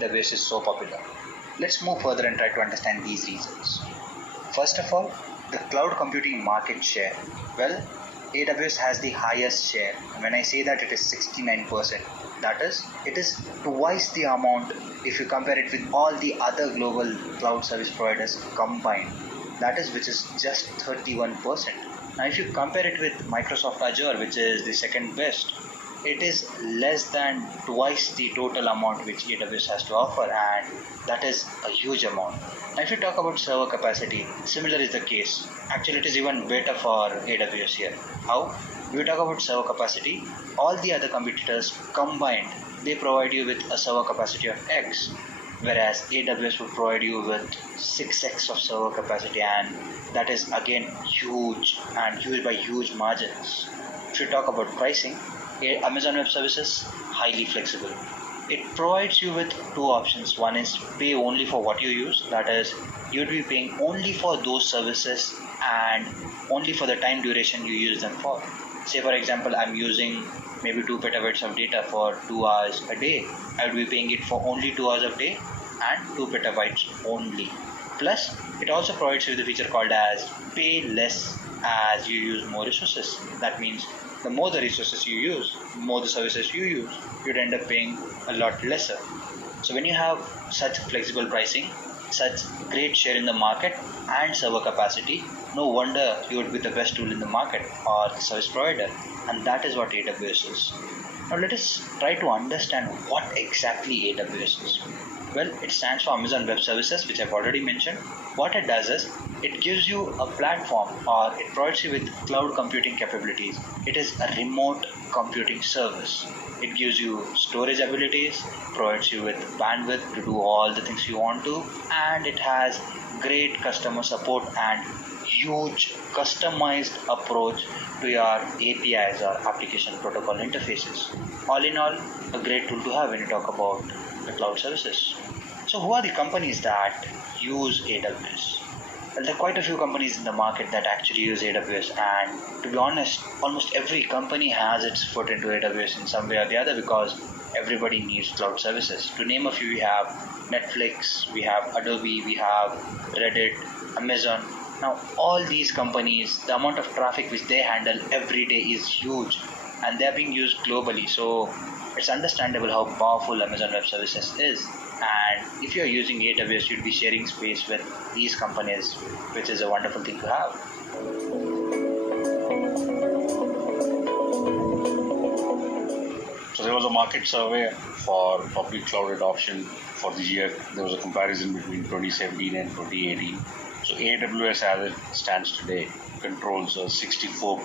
AWS is so popular? Let's move further and try to understand these reasons. First of all, the cloud computing market share. Well, AWS has the highest share. When I say that, it is 69%. That is, it is twice the amount if you compare it with all the other global cloud service providers combined. That is, which is just 31%. Now, if you compare it with Microsoft Azure, which is the second best, it is less than twice the total amount which AWS has to offer, and that is a huge amount. Now, if you talk about server capacity, similar is the case. Actually, it is even better for AWS here. How? If you talk about server capacity, all the other competitors combined, they provide you with a server capacity of X, whereas AWS will provide you with 6x of server capacity, and that is again huge, and huge by huge margins. If you talk about pricing, Amazon Web Services, highly flexible. It provides you with two options. One is pay only for what you use, that is, you'd be paying only for those services and only for the time duration you use them for. Say for example, I'm using maybe 2 petabytes of data for 2 hours a day. I would be paying it for only 2 hours a day and 2 petabytes only. Plus, it also provides you the feature called as pay less as you use more resources. That means the more the resources you use, more the services you use, you'd end up paying a lot lesser. So when you have such flexible pricing, such great share in the market and server capacity, no wonder you would be the best tool in the market or the service provider, and that is what AWS is. Now let us try to understand what exactly AWS is. Well, it stands for Amazon Web Services, which I've already mentioned. What it does is, it gives you a platform, or it provides you with cloud computing capabilities. It is a remote computing service. It gives you storage abilities, provides you with bandwidth to do all the things you want to, and it has great customer support and huge customized approach to your APIs or application protocol interfaces. All in all, a great tool to have when you talk about the cloud services. So who are the companies that use AWS? Well, there are quite a few companies in the market that actually use AWS, and to be honest, almost every company has its foot into AWS in some way or the other, because everybody needs cloud services. To name a few, we have Netflix, we have Adobe, we have Reddit, Amazon. Now, all these companies, the amount of traffic which they handle every day is huge, and they're being used globally. So it's understandable how powerful Amazon Web Services is. And if you're using AWS, you'd be sharing space with these companies, which is a wonderful thing to have. So there was a market survey for public cloud adoption for the year. There was a comparison between 2017 and 2018. So AWS, as it stands today, controls 64%